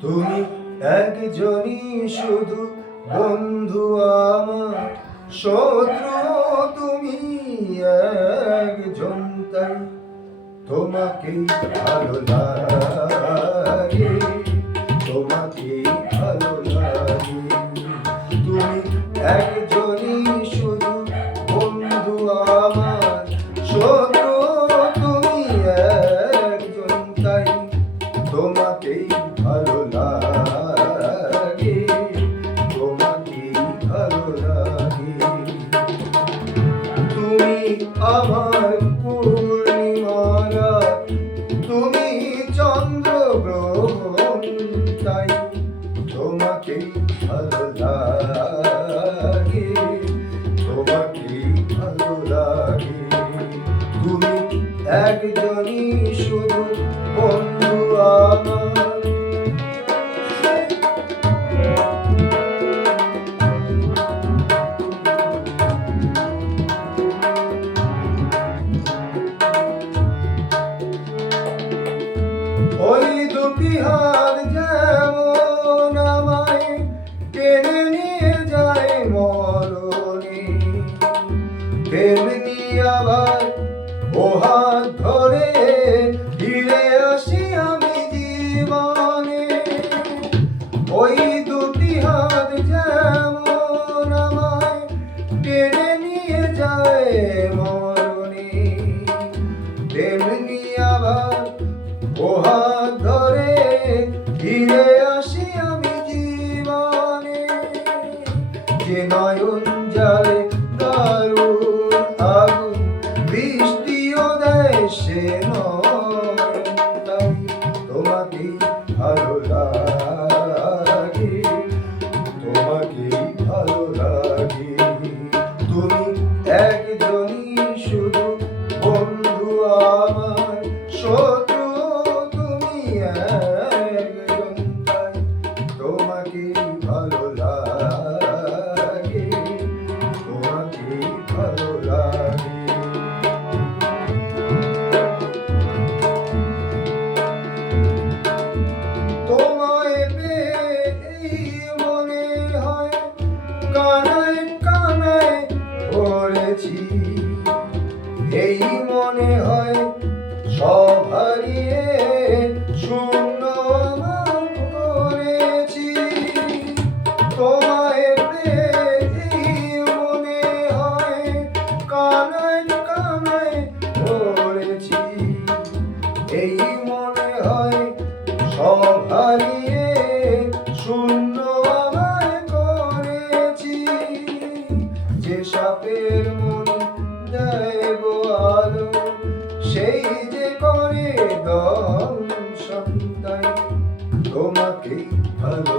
তুমি একজনই শুধু বন্ধু আমার, শত্রু তুমি একজন, তাই তোমাকেই ভালো লাগে, তোমাকেই ভালো লাগে। তুমি একজনই শুধু বন্ধু আমার, শত্রু তুমি একজন, তাই তোমাকেই ভালো লাগে, তোমাকেই ভালো লাগে। তুমি আমার পূর্ণিমারা, তুমি চন্দ্রগ্রহণ, তাই তোমাকেই ভালো লাগে, তোমাকেই ভালো লাগে। তুমি একজনই শুধু বন্ধু আমার। ওই দুটি হাত যেমন আমায় টেনে নিয়ে যায় মরণে, তেমনি আবার ও হাত ধরে ফিরে আসি আমি জীবনে। ওই দুটি হাত যেমন আমায় টেনে নিয়ে যায় মরণে, তেমনি আবার ও হাত ধরে ফিরে আসি আমি জীবনে। যে নয়ন জালে দারুণ আগুন বৃষ্টিও দেয় সে নয়, তাই তোমাকেই ভালো লাগে, তোমাকেই ভালো লাগে। তুমি একজনই শুধু বন্ধু আমার, শত্রু তুমি একজন, তাই তোমাকেই ভালো লাগে, তোমাকেই ভালো লাগে। তোমায় পেয়ে এই মনে হয় কানায় কানায় পড়েছি, এই মনে হয় সব হারিয়ে শূন্য আমার করেছি। তোমায় পেয়ে এই মনে হয় কানায় কানায় পড়েছি, এই মনে হয় সব হারিয়ে শূন্য আমায় করেছি। যে সাপের মন দেয় গো আলো, সেই যে করে দংশন, তাই তোমাকেই ভালো